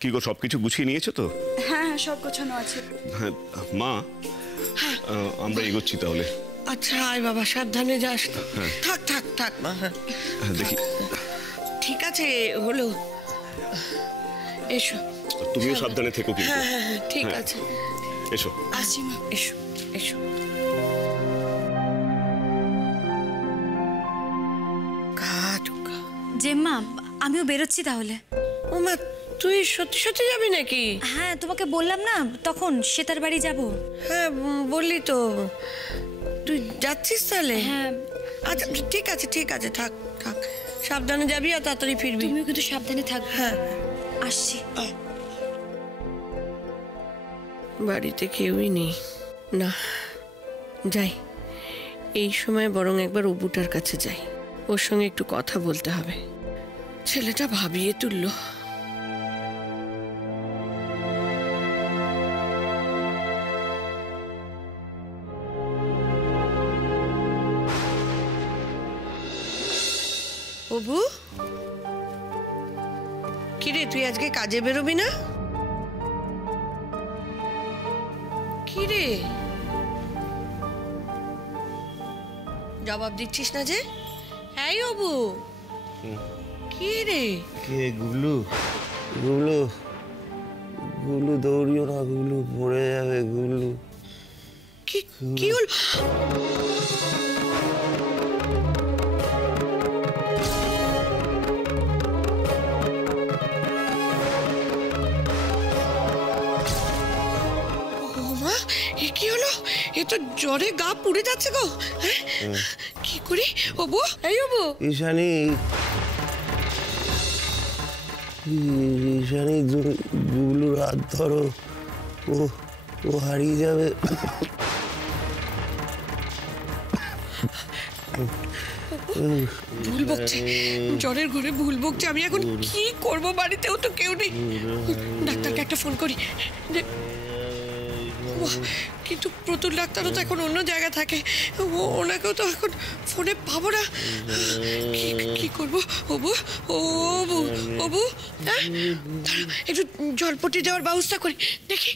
কি গো, সবকিছু গুছিয়ে নিয়েছো তো? হ্যাঁ হ্যাঁ, সব গোছানো আছে। হ্যাঁ মা, আমরা এগোচ্ছি তাহলে। আচ্ছা আয় বাবা, সাবধানে যাস। থাক থাক থাক মা। হ্যাঁ দেখি। ঠিক আছে, হলো। এসো। তুমিও সাবধানে থেকো কিন্তু। হ্যাঁ হ্যাঁ হ্যাঁ, ঠিক আছে। এসো। আসছি মা। এসো এসো। জেম্মা, আমিও বেরোচ্ছি তাহলে। ও মা, তুই সত্যি সত্যি যাবি নাকি? হ্যাঁ, তোমাকে বললাম না তখন সেতার বাড়ি যাব। হ্যাঁ বললি তো। তুই যাচ্ছিস তাহলে? হ্যাঁ। আচ্ছা ঠিক আছে ঠিক আছে, থাক থাক, সাবধানে যাবি আর তাড়াতাড়ি ফিরবি। তুমিও কিন্তু সাবধানে থাকবে। হ্যাঁ আসছি। বাড়িতে কেউই নেই না, যাই এই সময় বরং একবার অপুটার কাছে যাই, ওর সঙ্গে একটু কথা বলতে হবে। ছেলেটা ভাবিয়ে তুললো। অপু, কিরে তুই আজকে কাজে বেরোবি না? কিরে জবাব দিচ্ছিস না যে? এই অপু, কিরে? কে? গুবলু? গুবলু, গুবলু দৌড়িও না, গুবলু পড়ে যাবে। গুবলু, কি হল? কি হলো? এ তো জ্বরে গা পুড়ে যাচ্ছে গো। কি করি অবু? এই অবু, ঈশানী, ঈশানী গুবলুর হাত ধরো, ও হারিয়ে যাবে। ভুল বকছে, জ্বরের ঘরে ভুল বকছে। আমি এখন কি করব? বাড়িতেও তো কেউ নেই। ডাক্তারকে একটা ফোন করি। কিন্তু প্রতুল ডাক্তারও তো এখন অন্য জায়গায় থাকে, ওনাকেও তো এখন ফোনে পাবো না। কি করবো? অবু, অবু, অবু, একটু জলপট্টি দেওয়ার ব্যবস্থা করি দেখি।